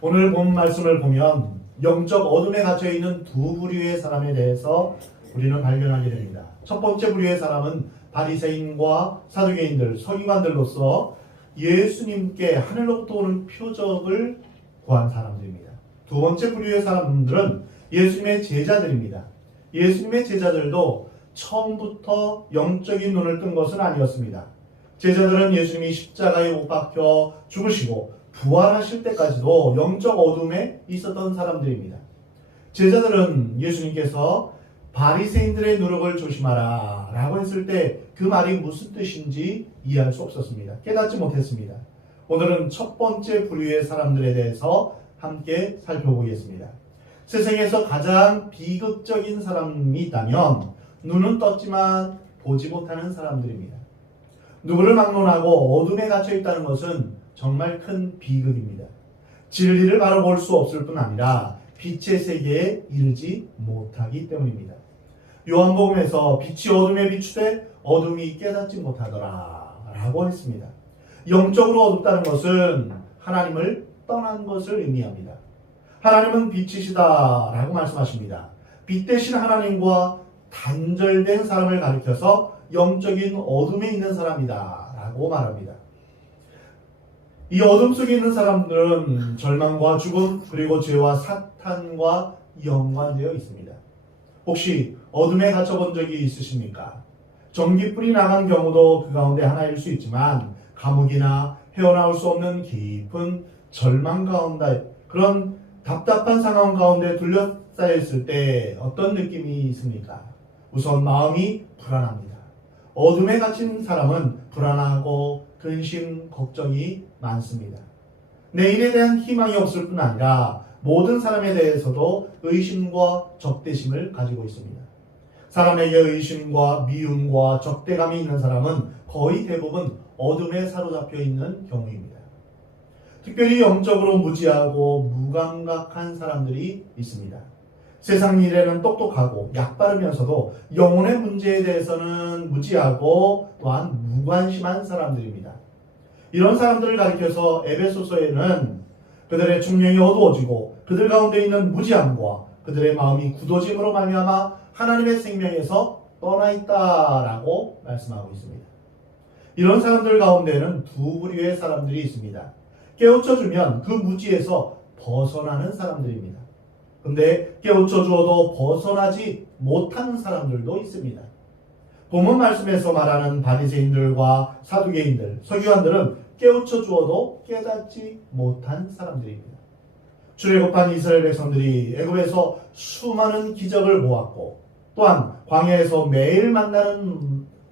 오늘 본 말씀을 보면 영적 어둠에 갇혀 있는 두 부류의 사람에 대해서 우리는 발견하게 됩니다. 첫 번째 부류의 사람은 바리새인과 사두개인들, 서기관들로서 예수님께 하늘로부터 오는 표적을 구한 사람들입니다. 두 번째 부류의 사람들은 예수님의 제자들입니다. 예수님의 제자들도 처음부터 영적인 눈을 뜬 것은 아니었습니다. 제자들은 예수님이 십자가에 못 박혀 죽으시고 부활하실 때까지도 영적 어둠에 있었던 사람들입니다. 제자들은 예수님께서 바리새인들의 누룩을 조심하라 라고 했을 때 그 말이 무슨 뜻인지 이해할 수 없었습니다. 깨닫지 못했습니다. 오늘은 첫 번째 부류의 사람들에 대해서 함께 살펴보겠습니다. 세상에서 가장 비극적인 사람이 있다면 눈은 떴지만 보지 못하는 사람들입니다. 누구를 막론하고 어둠에 갇혀 있다는 것은 정말 큰 비극입니다. 진리를 바로 볼 수 없을 뿐 아니라 빛의 세계에 이르지 못하기 때문입니다. 요한복음에서 빛이 어둠에 비추되 어둠이 깨닫지 못하더라 라고 했습니다. 영적으로 어둡다는 것은 하나님을 떠난 것을 의미합니다. 하나님은 빛이시다 라고 말씀하십니다. 빛 대신 하나님과 단절된 사람을 가리켜서 영적인 어둠에 있는 사람이다 라고 말합니다. 이 어둠 속에 있는 사람들은 절망과 죽음 그리고 죄와 사탄과 연관되어 있습니다. 혹시 어둠에 갇혀본 적이 있으십니까? 전기불이 나간 경우도 그 가운데 하나일 수 있지만 감옥이나 헤어나올 수 없는 깊은 절망 가운데 그런 답답한 상황 가운데 둘러싸여 있을 때 어떤 느낌이 있습니까? 우선 마음이 불안합니다. 어둠에 갇힌 사람은 불안하고 근심, 걱정이 많습니다. 내일에 대한 희망이 없을 뿐 아니라 모든 사람에 대해서도 의심과 적대심을 가지고 있습니다. 사람에게 의심과 미움과 적대감이 있는 사람은 거의 대부분 어둠에 사로잡혀 있는 경우입니다. 특별히 영적으로 무지하고 무감각한 사람들이 있습니다. 세상 일에는 똑똑하고 약바르면서도 영혼의 문제에 대해서는 무지하고 또한 무관심한 사람들입니다. 이런 사람들을 가리켜서 에베소서에는 그들의 중명이 어두워지고 그들 가운데 있는 무지함과 그들의 마음이 굳어짐으로 말미암아 하나님의 생명에서 떠나 있다라고 말씀하고 있습니다. 이런 사람들 가운데는 두 부류의 사람들이 있습니다. 깨우쳐주면 그 무지에서 벗어나는 사람들입니다. 근데 깨우쳐 주어도 벗어나지 못하는 사람들도 있습니다. 본문 말씀에서 말하는 바리새인들과 사두개인들, 서기관들은 깨우쳐 주어도 깨닫지 못한 사람들입니다. 출애굽한 이스라엘 백성들이 애굽에서 수많은 기적을 보았고 또한 광야에서 매일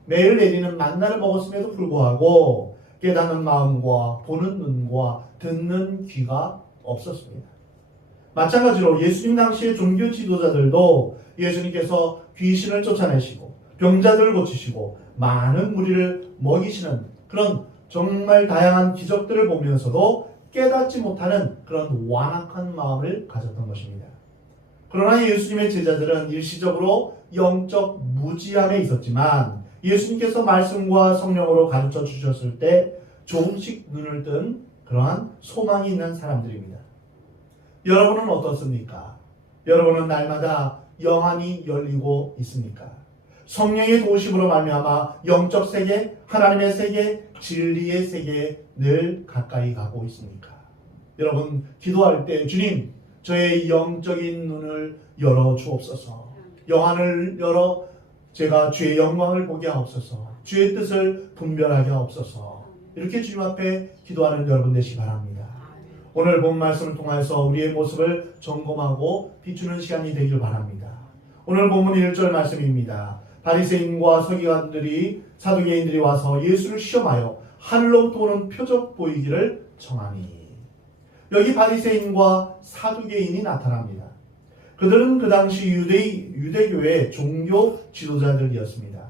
내리는 만나를 먹었음에도 불구하고 깨닫는 마음과 보는 눈과 듣는 귀가 없었습니다. 마찬가지로 예수님 당시의 종교 지도자들도 예수님께서 귀신을 쫓아내시고 병자들을 고치시고 많은 무리를 먹이시는 그런 정말 다양한 기적들을 보면서도 깨닫지 못하는 그런 완악한 마음을 가졌던 것입니다. 그러나 예수님의 제자들은 일시적으로 영적 무지함에 있었지만 예수님께서 말씀과 성령으로 가르쳐 주셨을 때 조금씩 눈을 뜬 그러한 소망이 있는 사람들입니다. 여러분은 어떻습니까? 여러분은 날마다 영안이 열리고 있습니까? 성령의 도우심으로 말미암아 영적 세계, 하나님의 세계, 진리의 세계에 늘 가까이 가고 있습니까? 여러분 기도할 때 주님 저의 영적인 눈을 열어 주옵소서. 영안을 열어 제가 주의 영광을 보게 하옵소서. 주의 뜻을 분별하게 하옵소서. 이렇게 주님 앞에 기도하는 여러분 되시기 바랍니다. 오늘 본 말씀을 통해서 우리의 모습을 점검하고 비추는 시간이 되길 바랍니다. 오늘 본문 1절 말씀입니다. 바리새인과 서기관들이 사두개인들이 와서 예수를 시험하여 하늘로부터 오는 표적 보이기를 청하니. 여기 바리새인과 사두개인이 나타납니다. 그들은 그 당시 유대교의 종교 지도자들이었습니다.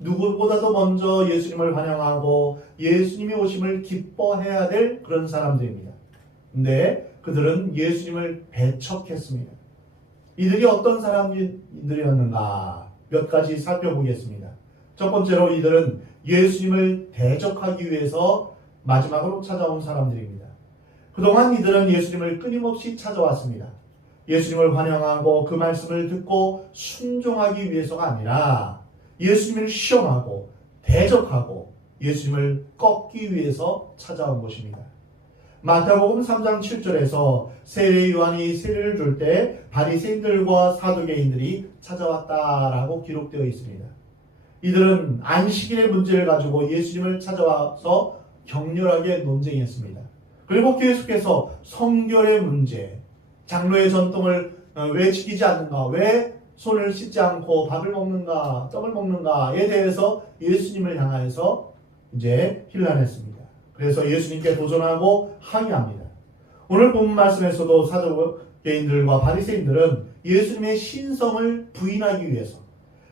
누구보다도 먼저 예수님을 환영하고 예수님의 오심을 기뻐해야 될 그런 사람들입니다. 근데 그들은 예수님을 배척했습니다. 이들이 어떤 사람들이었는가 몇 가지 살펴보겠습니다. 첫 번째로 이들은 예수님을 대적하기 위해서 마지막으로 찾아온 사람들입니다. 그동안 이들은 예수님을 끊임없이 찾아왔습니다. 예수님을 환영하고 그 말씀을 듣고 순종하기 위해서가 아니라 예수님을 시험하고 대적하고 예수님을 꺾기 위해서 찾아온 것입니다. 마태복음 3장 7절에서 세례 요한이 세례를 줄 때 바리새인들과 사두개인들이 찾아왔다라고 기록되어 있습니다. 이들은 안식일의 문제를 가지고 예수님을 찾아와서 격렬하게 논쟁했습니다. 그리고 계속해서 성결의 문제, 장로의 전통을 왜 지키지 않는가, 왜 손을 씻지 않고 밥을 먹는가, 떡을 먹는가에 대해서 예수님을 향하여서 이제 힐난했습니다. 그래서 예수님께 도전하고 항의합니다. 오늘 본문 말씀에서도 사두개인들과 바리새인들은 예수님의 신성을 부인하기 위해서,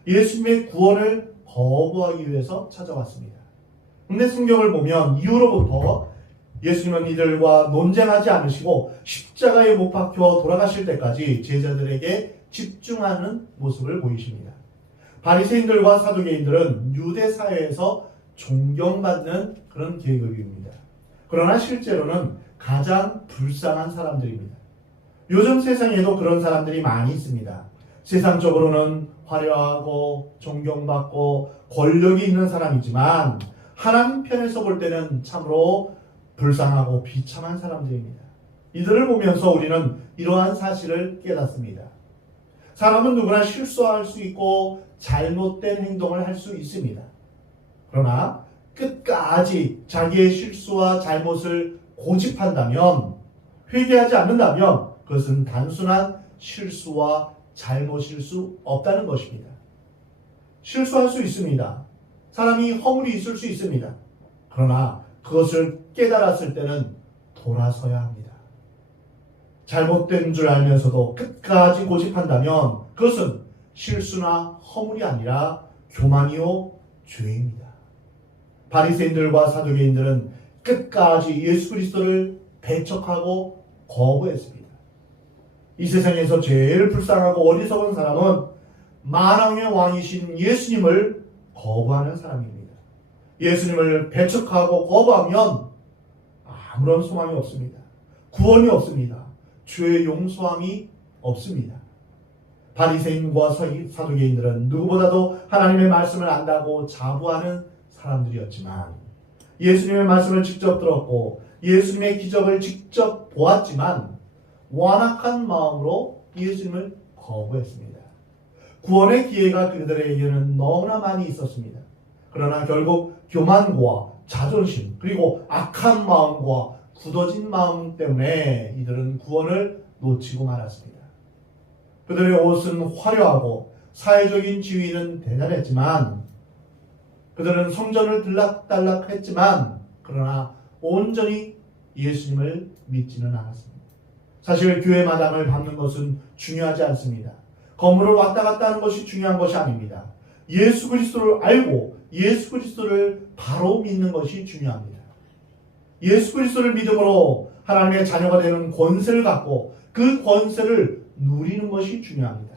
예수님의 구원을 거부하기 위해서 찾아왔습니다. 근데 성경을 보면 이후로부터 예수님은 이들과 논쟁하지 않으시고 십자가에 못 박혀 돌아가실 때까지 제자들에게 집중하는 모습을 보이십니다. 바리새인들과 사두개인들은 유대 사회에서 존경받는 그런 계급입니다. 그러나 실제로는 가장 불쌍한 사람들입니다. 요즘 세상에도 그런 사람들이 많이 있습니다. 세상적으로는 화려하고 존경받고 권력이 있는 사람이지만 하나님 편에서 볼 때는 참으로 불쌍하고 비참한 사람들입니다. 이들을 보면서 우리는 이러한 사실을 깨닫습니다. 사람은 누구나 실수할 수 있고 잘못된 행동을 할 수 있습니다. 그러나 끝까지 자기의 실수와 잘못을 고집한다면, 회개하지 않는다면 그것은 단순한 실수와 잘못일 수 없다는 것입니다. 실수할 수 있습니다. 사람이 허물이 있을 수 있습니다. 그러나 그것을 깨달았을 때는 돌아서야 합니다. 잘못된 줄 알면서도 끝까지 고집한다면 그것은 실수나 허물이 아니라 교만이요 죄입니다. 바리새인들과 사두개인들은 끝까지 예수 그리스도를 배척하고 거부했습니다. 이 세상에서 제일 불쌍하고 어리석은 사람은 만왕의 왕이신 예수님을 거부하는 사람입니다. 예수님을 배척하고 거부하면 아무런 소망이 없습니다. 구원이 없습니다. 죄의 용서함이 없습니다. 바리새인과 사두개인들은 누구보다도 하나님의 말씀을 안다고 자부하는 사람들이었지만, 예수님의 말씀을 직접 들었고 예수님의 기적을 직접 보았지만 완악한 마음으로 예수님을 거부했습니다. 구원의 기회가 그들에게는 너무나 많이 있었습니다. 그러나 결국 교만과 자존심, 그리고 악한 마음과 굳어진 마음 때문에 이들은 구원을 놓치고 말았습니다. 그들의 옷은 화려하고 사회적인 지위는 대단했지만, 그들은 성전을 들락달락했지만 그러나 온전히 예수님을 믿지는 않았습니다. 사실 교회 마당을 밟는 것은 중요하지 않습니다. 건물을 왔다 갔다 하는 것이 중요한 것이 아닙니다. 예수 그리스도를 알고 예수 그리스도를 바로 믿는 것이 중요합니다. 예수 그리스도를 믿음으로 하나님의 자녀가 되는 권세를 갖고 그 권세를 누리는 것이 중요합니다.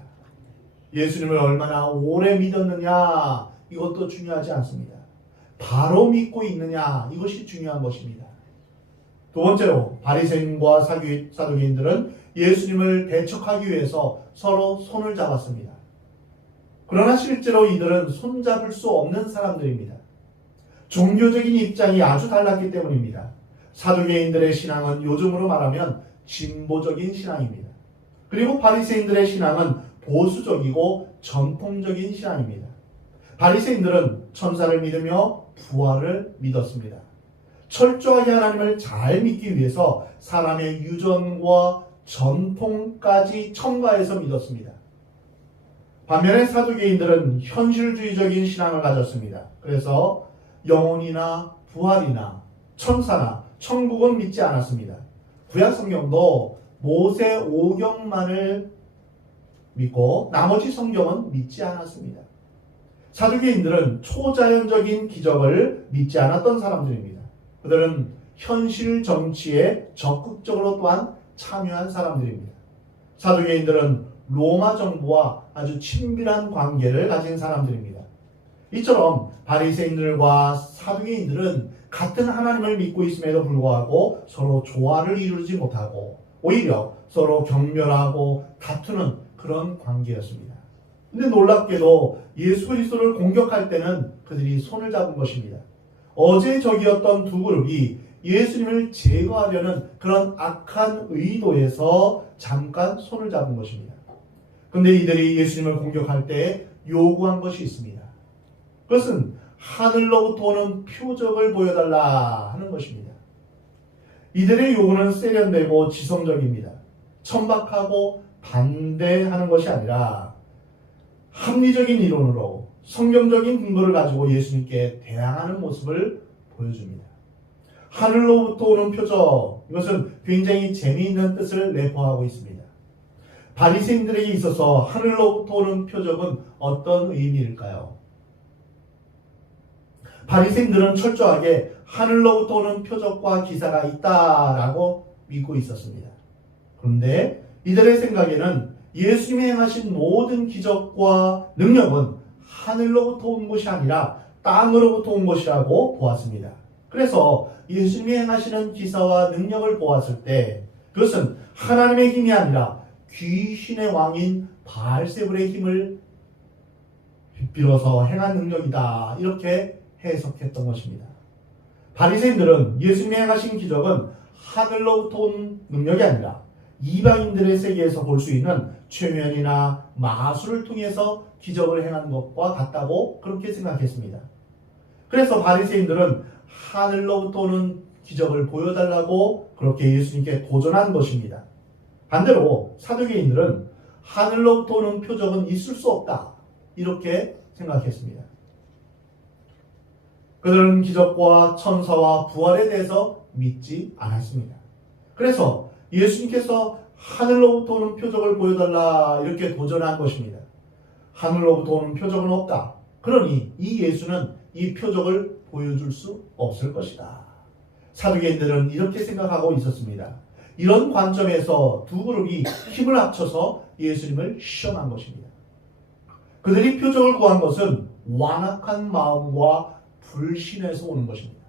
예수님을 얼마나 오래 믿었느냐, 이것도 중요하지 않습니다. 바로 믿고 있느냐, 이것이 중요한 것입니다. 두 번째로 바리새인과 사두개인들은 예수님을 배척하기 위해서 서로 손을 잡았습니다. 그러나 실제로 이들은 손잡을 수 없는 사람들입니다. 종교적인 입장이 아주 달랐기 때문입니다. 사두개인들의 신앙은 요즘으로 말하면 진보적인 신앙입니다. 그리고 바리새인들의 신앙은 보수적이고 전통적인 신앙입니다. 바리새인들은 천사를 믿으며 부활을 믿었습니다. 철저하게 하나님을 잘 믿기 위해서 사람의 유전과 전통까지 첨가해서 믿었습니다. 반면에 사두개인들은 현실주의적인 신앙을 가졌습니다. 그래서 영혼이나 부활이나 천사나 천국은 믿지 않았습니다. 구약 성경도 모세 오경만을 믿고 나머지 성경은 믿지 않았습니다. 사두개인들은 초자연적인 기적을 믿지 않았던 사람들입니다. 그들은 현실 정치에 적극적으로 또한 참여한 사람들입니다. 사두개인들은 로마 정부와 아주 친밀한 관계를 가진 사람들입니다. 이처럼 바리새인들과 사두개인들은 같은 하나님을 믿고 있음에도 불구하고 서로 조화를 이루지 못하고 오히려 서로 경멸하고 다투는 그런 관계였습니다. 근데 놀랍게도 예수 그리스도를 공격할 때는 그들이 손을 잡은 것입니다. 어제 적이었던 두 그룹이 예수님을 제거하려는 그런 악한 의도에서 잠깐 손을 잡은 것입니다. 그런데 이들이 예수님을 공격할 때 요구한 것이 있습니다. 그것은 하늘로부터 오는 표적을 보여달라 하는 것입니다. 이들의 요구는 세련되고 지성적입니다. 천박하고 반대하는 것이 아니라 합리적인 이론으로 성경적인 근거를 가지고 예수님께 대항하는 모습을 보여줍니다. 하늘로부터 오는 표적, 이것은 굉장히 재미있는 뜻을 내포하고 있습니다. 바리새인들에게 있어서 하늘로부터 오는 표적은 어떤 의미일까요? 바리새인들은 철저하게 하늘로부터 오는 표적과 기사가 있다라고 믿고 있었습니다. 그런데 이들의 생각에는 예수님이 행하신 모든 기적과 능력은 하늘로부터 온 것이 아니라 땅으로부터 온 것이라고 보았습니다. 그래서 예수님이 행하시는 기사와 능력을 보았을 때 그것은 하나님의 힘이 아니라 귀신의 왕인 바알세불의 힘을 빌어서 행한 능력이다, 이렇게 해석했던 것입니다. 바리새인들은 예수님이 행하신 기적은 하늘로부터 온 능력이 아니라 이방인들의 세계에서 볼 수 있는 최면이나 마술을 통해서 기적을 행한 것과 같다고 그렇게 생각했습니다. 그래서 바리새인들은 하늘로부터 오는 기적을 보여달라고 그렇게 예수님께 도전한 것입니다. 반대로 사두개인들은 하늘로부터 오는 표적은 있을 수 없다, 이렇게 생각했습니다. 그들은 기적과 천사와 부활에 대해서 믿지 않았습니다. 그래서 예수님께서 하늘로부터 오는 표적을 보여달라 이렇게 도전한 것입니다. 하늘로부터 오는 표적은 없다. 그러니 이 예수는 이 표적을 보여줄 수 없을 것이다. 사두개인들은 이렇게 생각하고 있었습니다. 이런 관점에서 두 그룹이 힘을 합쳐서 예수님을 시험한 것입니다. 그들이 표적을 구한 것은 완악한 마음과 불신에서 오는 것입니다.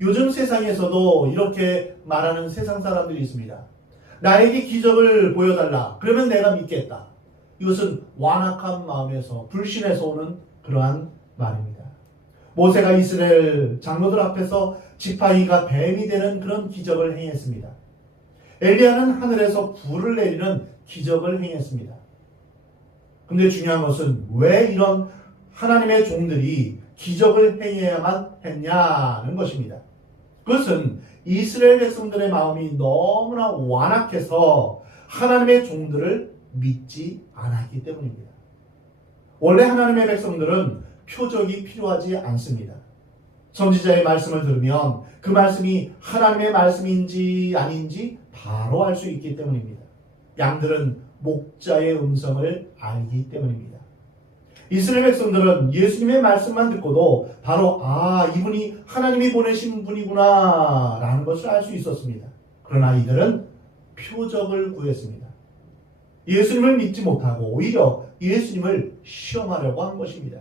요즘 세상에서도 이렇게 말하는 세상 사람들이 있습니다. 나에게 기적을 보여달라. 그러면 내가 믿겠다. 이것은 완악한 마음에서 불신에서 오는 그러한 말입니다. 모세가 이스라엘 장로들 앞에서 지팡이가 뱀이 되는 그런 기적을 행했습니다. 엘리야는 하늘에서 불을 내리는 기적을 행했습니다. 근데 중요한 것은 왜 이런 하나님의 종들이 기적을 행해야만 했냐는 것입니다. 그것은 이스라엘 백성들의 마음이 너무나 완악해서 하나님의 종들을 믿지 않았기 때문입니다. 원래 하나님의 백성들은 표적이 필요하지 않습니다. 선지자의 말씀을 들으면 그 말씀이 하나님의 말씀인지 아닌지 바로 알 수 있기 때문입니다. 양들은 목자의 음성을 알기 때문입니다. 이스라엘 백성들은 예수님의 말씀만 듣고도 바로 이분이 하나님이 보내신 분이구나 라는 것을 알 수 있었습니다. 그러나 이들은 표적을 구했습니다. 예수님을 믿지 못하고 오히려 예수님을 시험하려고 한 것입니다.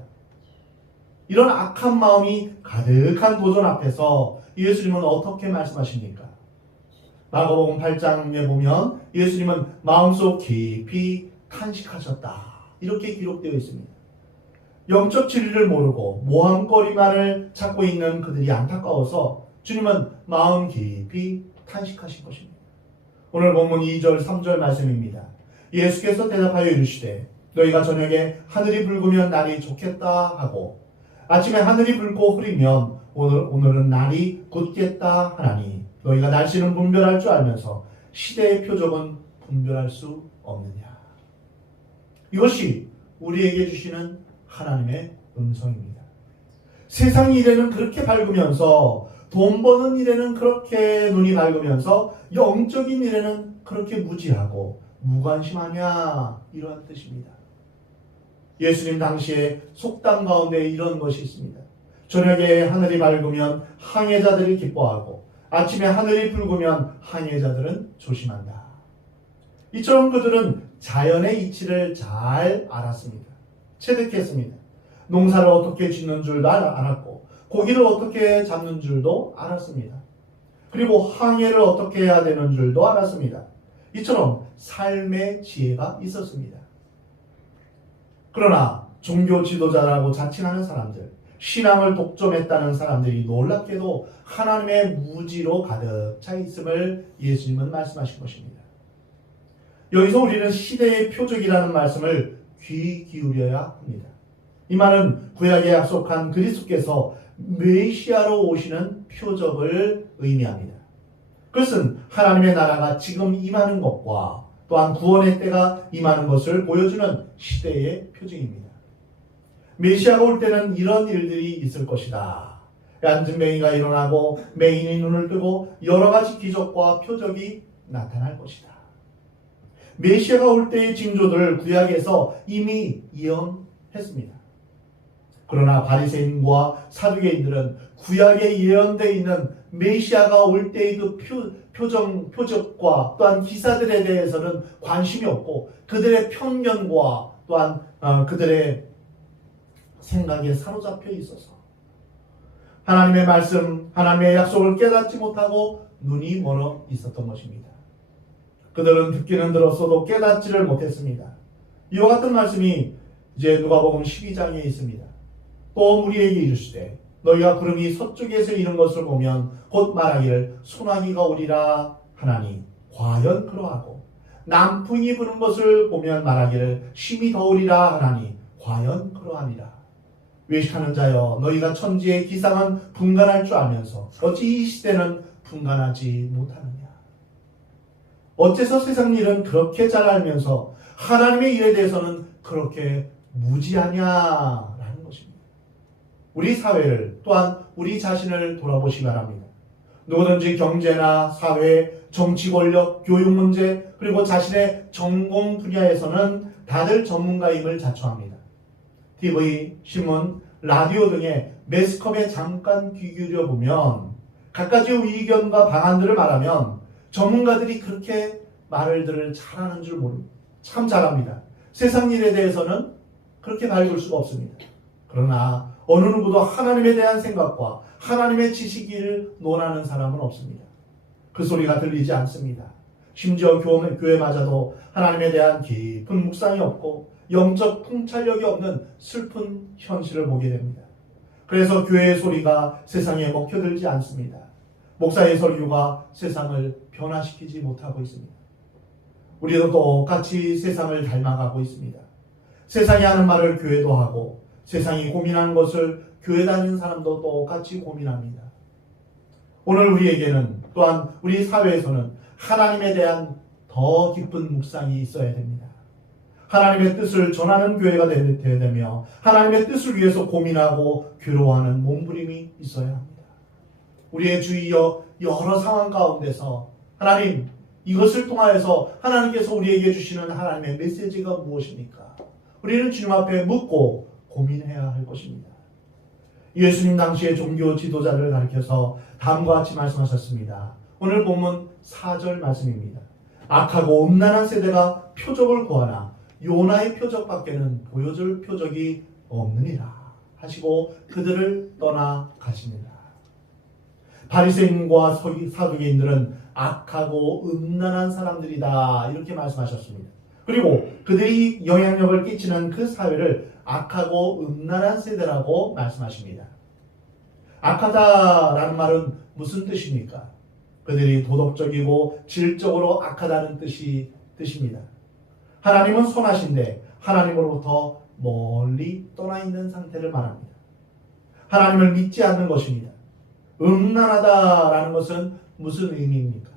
이런 악한 마음이 가득한 도전 앞에서 예수님은 어떻게 말씀하십니까? 마가복음 8장에 보면 예수님은 마음속 깊이 탄식하셨다, 이렇게 기록되어 있습니다. 영적 진리를 모르고 모함거리만을 찾고 있는 그들이 안타까워서 주님은 마음 깊이 탄식하신 것입니다. 오늘 본문 2절 3절 말씀입니다. 예수께서 대답하여 이르시되 너희가 저녁에 하늘이 붉으면 날이 좋겠다 하고 아침에 하늘이 붉고 흐리면 오늘은 날이 굳겠다 하나니 너희가 날씨는 분별할 줄 알면서 시대의 표적은 분별할 수 없느냐. 이것이 우리에게 주시는 하나님의 음성입니다. 세상 일에는 그렇게 밝으면서 돈 버는 일에는 그렇게 눈이 밝으면서 영적인 일에는 그렇게 무지하고 무관심하냐, 이러한 뜻입니다. 예수님 당시에 속담 가운데 이런 것이 있습니다. 저녁에 하늘이 밝으면 항해자들이 기뻐하고 아침에 하늘이 붉으면 항해자들은 조심한다. 이처럼 그들은 자연의 이치를 잘 알았습니다. 체득했습니다. 농사를 어떻게 짓는 줄도 알았고 고기를 어떻게 잡는 줄도 알았습니다. 그리고 항해를 어떻게 해야 되는 줄도 알았습니다. 이처럼 삶의 지혜가 있었습니다. 그러나 종교 지도자라고 자칭하는 사람들, 신앙을 독점했다는 사람들이 놀랍게도 하나님의 무지로 가득 차 있음을 예수님은 말씀하신 것입니다. 여기서 우리는 시대의 표적이라는 말씀을 귀 기울여야 합니다. 이 말은 구약에 약속한 그리스도께서 메시아로 오시는 표적을 의미합니다. 그것은 하나님의 나라가 지금 임하는 것과 또한 구원의 때가 임하는 것을 보여주는 시대의 표징입니다. 메시아가 올 때는 이런 일들이 있을 것이다. 안진뱅이가 일어나고 맹인이 눈을 뜨고 여러 가지 기적과 표적이 나타날 것이다. 메시아가 올 때의 징조들을 구약에서 이미 예언했습니다. 그러나 바리새인과 사두개인들은 구약에 예언되어 있는 메시아가 올 때의 그 표적과 또한 기사들에 대해서는 관심이 없고 그들의 편견과 또한 그들의 생각에 사로잡혀 있어서 하나님의 말씀, 하나님의 약속을 깨닫지 못하고 눈이 멀어 있었던 것입니다. 그들은 듣기는 들었어도 깨닫지를 못했습니다. 이와 같은 말씀이 이제 누가복음 12장에 있습니다. 또 우리에게 이르시되 너희가 구름이 서쪽에서 이른 것을 보면 곧 말하기를 소나기가 오리라 하나니 과연 그러하고 남풍이 부는 것을 보면 말하기를 심히 더우리라 하나니 과연 그러하니라. 외식하는 자여 너희가 천지의 기상은 분간할 줄 알면서 어찌 이 시대는 분간하지 못하느냐. 어째서 세상 일은 그렇게 잘 알면서 하나님의 일에 대해서는 그렇게 무지하냐라는 것입니다. 우리 사회를 또한 우리 자신을 돌아보시기 바랍니다. 누구든지 경제나 사회, 정치 권력, 교육 문제 그리고 자신의 전공 분야에서는 다들 전문가임을 자처합니다. TV, 신문, 라디오 등의 매스컴에 잠깐 귀 기울여 보면 갖가지 의견과 방안들을 말하면 전문가들이 그렇게 말들을 잘하는 줄 모르고 참 잘합니다. 세상 일에 대해서는 그렇게 밝을 수가 없습니다. 그러나 어느 누구도 하나님에 대한 생각과 하나님의 지식을 논하는 사람은 없습니다. 그 소리가 들리지 않습니다. 심지어 교회마저도 하나님에 대한 깊은 묵상이 없고 영적 통찰력이 없는 슬픈 현실을 보게 됩니다. 그래서 교회의 소리가 세상에 먹혀들지 않습니다. 목사의 설교가 세상을 변화시키지 못하고 있습니다. 우리도 똑같이 세상을 닮아가고 있습니다. 세상이 하는 말을 교회도 하고 세상이 고민하는 것을 교회 다니는 사람도 똑같이 고민합니다. 오늘 우리에게는 또한 우리 사회에서는 하나님에 대한 더 깊은 묵상이 있어야 됩니다. 하나님의 뜻을 전하는 교회가 되어야 되며 하나님의 뜻을 위해서 고민하고 괴로워하는 몸부림이 있어야 합니다. 우리의 주위 여러 상황 가운데서 하나님 이것을 통하여서 하나님께서 우리에게 주시는 하나님의 메시지가 무엇입니까? 우리는 주님 앞에 묻고 고민해야 할 것입니다. 예수님 당시의 종교 지도자를 가리켜서 다음과 같이 말씀하셨습니다. 오늘 본문 4절 말씀입니다. 악하고 음란한 세대가 표적을 구하나 요나의 표적밖에는 보여줄 표적이 없느니라 하시고 그들을 떠나 가시니라. 바리새인과 사두개인들은 악하고 음란한 사람들이다 이렇게 말씀하셨습니다. 그리고 그들이 영향력을 끼치는 그 사회를 악하고 음란한 세대라고 말씀하십니다. 악하다라는 말은 무슨 뜻입니까? 그들이 도덕적이고 질적으로 악하다는 뜻입니다. 하나님은 선하신데 하나님으로부터 멀리 떠나 있는 상태를 말합니다. 하나님을 믿지 않는 것입니다. 음란하다라는 것은 무슨 의미입니까?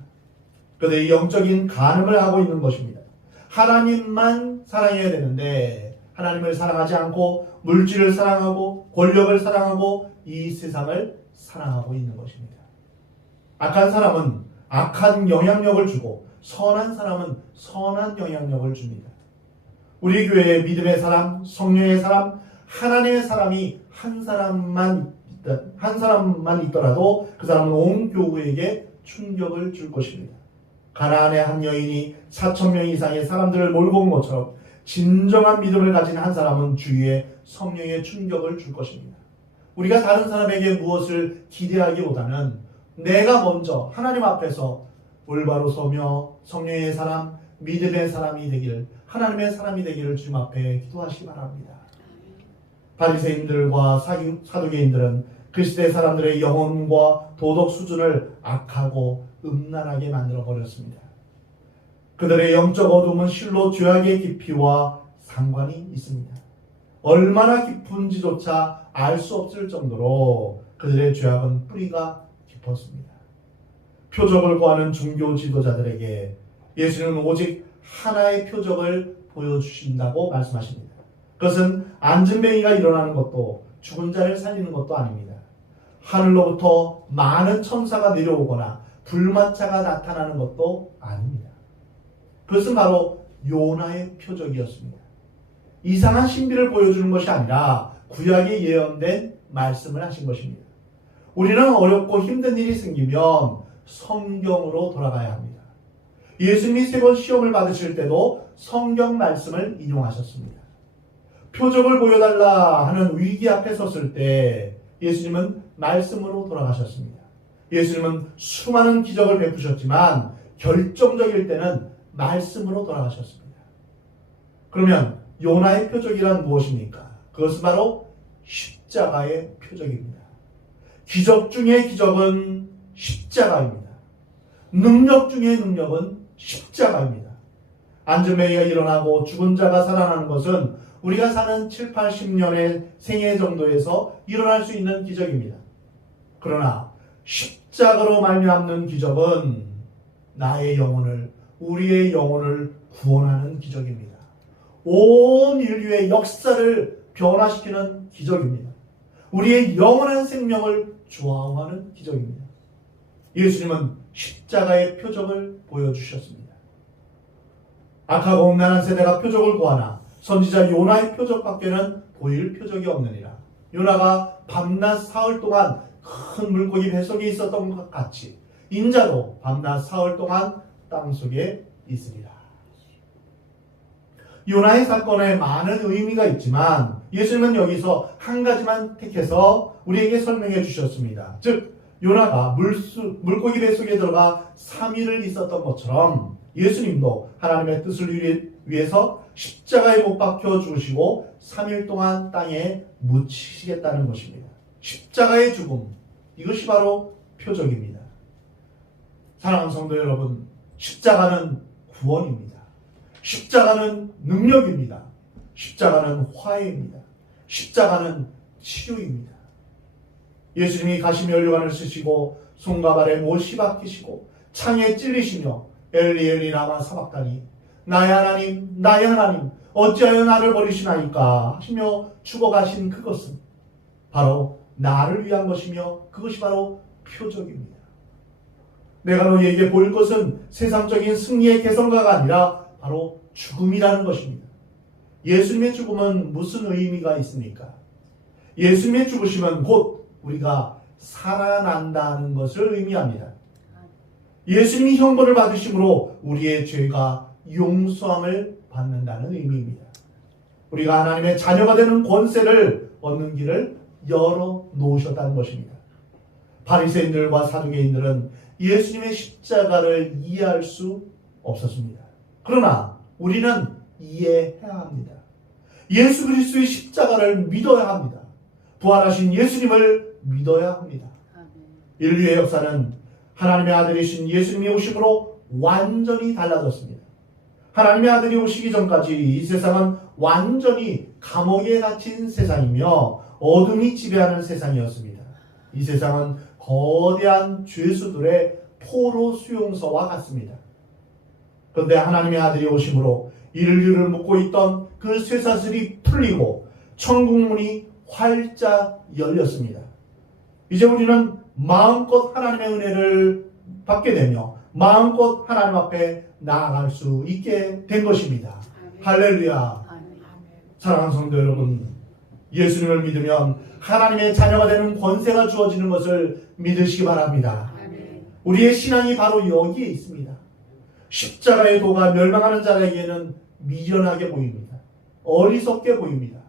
그들이 영적인 간음을 하고 있는 것입니다. 하나님만 사랑해야 되는데 하나님을 사랑하지 않고 물질을 사랑하고 권력을 사랑하고 이 세상을 사랑하고 있는 것입니다. 악한 사람은 악한 영향력을 주고 선한 사람은 선한 영향력을 줍니다. 우리 교회의 믿음의 사람, 성령의 사람, 하나님의 사람이 한 사람만 있더라도 그 사람은 온 교회에게 충격을 줄 것입니다. 가나안의 한 여인이 4,000명 이상의 사람들을 몰고 온 것처럼 진정한 믿음을 가진 한 사람은 주위에 성령의 충격을 줄 것입니다. 우리가 다른 사람에게 무엇을 기대하기보다는 내가 먼저 하나님 앞에서 올바로 서며 성령의 사람, 믿음의 사람이 되기를, 하나님의 사람이 되기를 주님 앞에 기도하시기 바랍니다. 바리새인들과 사두개인들은 그 시대 사람들의 영혼과 도덕 수준을 악하고 음란하게 만들어 버렸습니다. 그들의 영적 어둠은 실로 죄악의 깊이와 상관이 있습니다. 얼마나 깊은지조차 알 수 없을 정도로 그들의 죄악은 뿌리가 깊었습니다. 표적을 구하는 종교 지도자들에게 예수님은 오직 하나의 표적을 보여주신다고 말씀하십니다. 그것은 안진뱅이가 일어나는 것도 죽은 자를 살리는 것도 아닙니다. 하늘로부터 많은 천사가 내려오거나 불마차가 나타나는 것도 아닙니다. 그것은 바로 요나의 표적이었습니다. 이상한 신비를 보여주는 것이 아니라 구약에 예언된 말씀을 하신 것입니다. 우리는 어렵고 힘든 일이 생기면 성경으로 돌아가야 합니다. 예수님이 3번 시험을 받으실 때도 성경 말씀을 인용하셨습니다. 표적을 보여달라 하는 위기 앞에 섰을 때 예수님은 말씀으로 돌아가셨습니다. 예수님은 수많은 기적을 베푸셨지만 결정적일 때는 말씀으로 돌아가셨습니다. 그러면 요나의 표적이란 무엇입니까? 그것은 바로 십자가의 표적입니다. 기적 중의 기적은 십자가입니다. 능력 중의 능력은 십자가입니다. 안진뱅이가 일어나고 죽은 자가 살아나는 것은 우리가 사는 7, 80년의 생애 정도에서 일어날 수 있는 기적입니다. 그러나 십자가로 말미암는 기적은 나의 영혼을, 우리의 영혼을 구원하는 기적입니다. 온 인류의 역사를 변화시키는 기적입니다. 우리의 영원한 생명을 좌우하는 기적입니다. 예수님은 십자가의 표적을 보여주셨습니다. 악하고 음란한 세대가 표적을 구하나 선지자 요나의 표적밖에는 보일 표적이 없느니라. 요나가 밤낮 사흘 동안 큰 물고기 뱃속에 있었던 것 같이 인자도 밤낮 사흘 동안 땅속에 있으리라. 요나의 사건에 많은 의미가 있지만 예수님은 여기서 한 가지만 택해서 우리에게 설명해 주셨습니다. 즉 요나가 물고기 뱃속에 들어가 3일을 있었던 것처럼 예수님도 하나님의 뜻을 위해서 십자가에 못 박혀 죽으시고 3일 동안 땅에 묻히시겠다는 것입니다. 십자가의 죽음, 이것이 바로 표적입니다. 사랑하는 성도 여러분, 십자가는 구원입니다. 십자가는 능력입니다. 십자가는 화해입니다. 십자가는 치료입니다. 예수님이 가시 면류관을 쓰시고 손과 발에 못이 박히시고 창에 찔리시며 엘리 엘리 라마 사박다니 나의 하나님 나의 하나님 어찌하여 나를 버리시나이까 하시며 죽어가신 그것은 바로 나를 위한 것이며 그것이 바로 표적입니다. 내가 너희에게 보일 것은 세상적인 승리의 개성가가 아니라 바로 죽음이라는 것입니다. 예수님의 죽음은 무슨 의미가 있습니까? 예수님의 죽으심은 곧 우리가 살아난다는 것을 의미합니다. 예수님이 형벌을 받으심으로 우리의 죄가 용서함을 받는다는 의미입니다. 우리가 하나님의 자녀가 되는 권세를 얻는 길을 열어 놓으셨다는 것입니다. 바리새인들과 사두개인들은 예수님의 십자가를 이해할 수 없었습니다. 그러나 우리는 이해해야 합니다. 예수 그리스도의 십자가를 믿어야 합니다. 부활하신 예수님을 믿어야 합니다. 인류의 역사는 하나님의 아들이신 예수님이 오심으로 완전히 달라졌습니다. 하나님의 아들이 오시기 전까지 이 세상은 완전히 감옥에 갇힌 세상이며 어둠이 지배하는 세상이었습니다. 이 세상은 거대한 죄수들의 포로 수용소와 같습니다. 그런데 하나님의 아들이 오심으로 인류를 묶고 있던 그 쇠사슬이 풀리고 천국문이 활짝 열렸습니다. 이제 우리는 마음껏 하나님의 은혜를 받게 되며 마음껏 하나님 앞에 나아갈 수 있게 된 것입니다. 할렐루야. 사랑하는 성도 여러분, 예수님을 믿으면 하나님의 자녀가 되는 권세가 주어지는 것을 믿으시기 바랍니다. 우리의 신앙이 바로 여기에 있습니다. 십자가의 도가 멸망하는 자에게는 미련하게 보입니다. 어리석게 보입니다.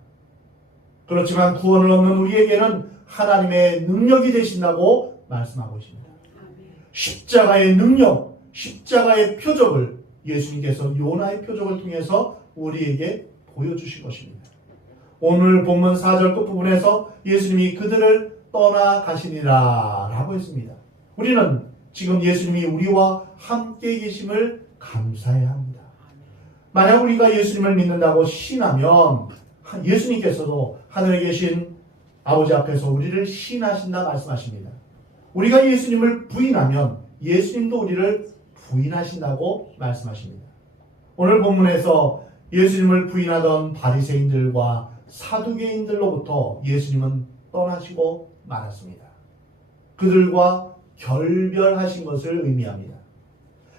그렇지만 구원을 얻는 우리에게는 하나님의 능력이 되신다고 말씀하고 있습니다. 십자가의 능력, 십자가의 표적을 예수님께서 요나의 표적을 통해서 우리에게 보여주신 것입니다. 오늘 본문 4절 끝부분에서 예수님이 그들을 떠나가시니라 라고 했습니다. 우리는 지금 예수님이 우리와 함께 계심을 감사해야 합니다. 만약 우리가 예수님을 믿는다고 신하면 예수님께서도 하늘에 계신 아버지 앞에서 우리를 신하신다 말씀하십니다. 우리가 예수님을 부인하면 예수님도 우리를 부인하신다고 말씀하십니다. 오늘 본문에서 예수님을 부인하던 바리새인들과 사두개인들로부터 예수님은 떠나시고 말았습니다. 그들과 결별하신 것을 의미합니다.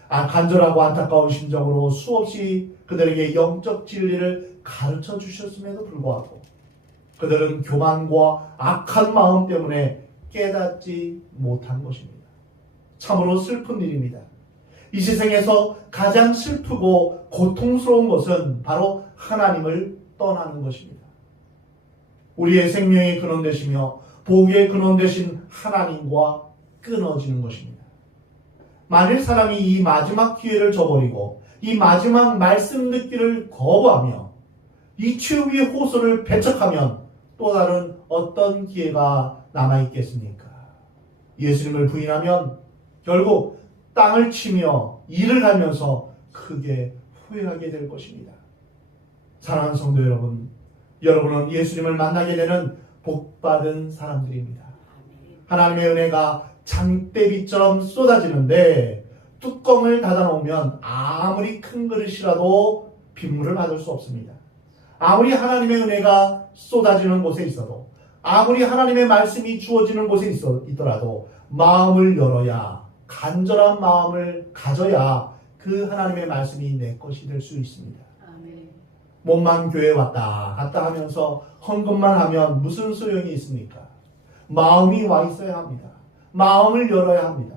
간절하고 안타까운 심정으로 수없이 그들에게 영적 진리를 가르쳐 주셨음에도 불구하고 그들은 교만과 악한 마음 때문에 깨닫지 못한 것입니다. 참으로 슬픈 일입니다. 이 세상에서 가장 슬프고 고통스러운 것은 바로 하나님을 떠나는 것입니다. 우리의 생명의 근원 되시며 복의 근원 되신 하나님과 끊어지는 것입니다. 만일 사람이 이 마지막 기회를 저버리고 이 마지막 말씀 듣기를 거부하며 이 최후의 호소를 배척하면 또 다른 어떤 기회가 남아있겠습니까? 예수님을 부인하면 결국 땅을 치며 이를 갈면서 크게 후회하게 될 것입니다. 사랑하는 성도 여러분, 여러분은 예수님을 만나게 되는 복받은 사람들입니다. 하나님의 은혜가 장대비처럼 쏟아지는데 뚜껑을 닫아놓으면 아무리 큰 그릇이라도 빗물을 받을 수 없습니다. 아무리 하나님의 은혜가 쏟아지는 곳에 있어도 아무리 하나님의 말씀이 주어지는 곳에 있더라도 마음을 열어야 간절한 마음을 가져야 그 하나님의 말씀이 내 것이 될 수 있습니다. 몸만 교회 왔다 갔다 하면서 헌금만 하면 무슨 소용이 있습니까? 마음이 와 있어야 합니다. 마음을 열어야 합니다.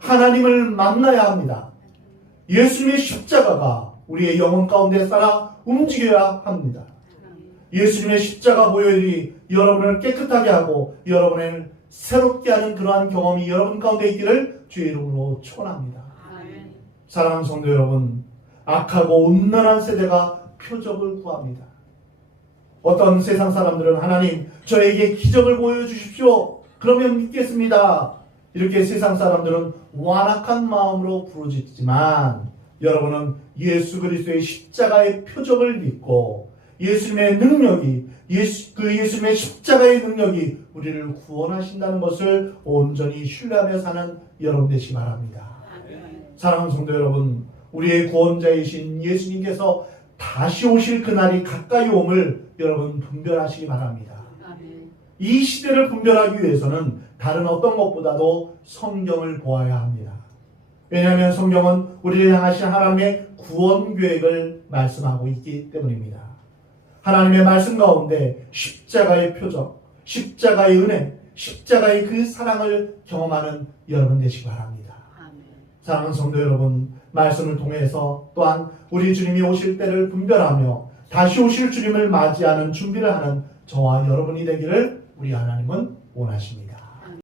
하나님을 만나야 합니다. 예수님의 십자가가 우리의 영혼 가운데 살아 움직여야 합니다. 예수님의 십자가 보혈이 여러분을 깨끗하게 하고 여러분을 새롭게 하는 그러한 경험이 여러분 가운데 있기를 주의 이름으로 축원합니다. 사랑하는 성도 여러분, 악하고 음란한 세대가 표적을 구합니다. 어떤 세상 사람들은 하나님 저에게 기적을 보여주십시오. 그러면 믿겠습니다. 이렇게 세상 사람들은 완악한 마음으로 부르짖지만 여러분은 예수 그리스도의 십자가의 표적을 믿고 예수님의 능력이 예수님의 십자가의 능력이 우리를 구원하신다는 것을 온전히 신뢰하며 사는 여러분 되시기 바랍니다. 사랑하는 성도 여러분, 우리의 구원자이신 예수님께서 다시 오실 그날이 가까이 옴을 여러분 분별하시기 바랍니다. 이 시대를 분별하기 위해서는 다른 어떤 것보다도 성경을 보아야 합니다. 왜냐하면 성경은 우리를 향하신 하나님의 구원 계획을 말씀하고 있기 때문입니다. 하나님의 말씀 가운데 십자가의 표적, 십자가의 은혜, 십자가의 그 사랑을 경험하는 여러분 되시기 바랍니다. 사랑하는 성도 여러분, 말씀을 통해서 또한 우리 주님이 오실 때를 분별하며 다시 오실 주님을 맞이하는 준비를 하는 저와 여러분이 되기를 우리 하나님은 원하십니다.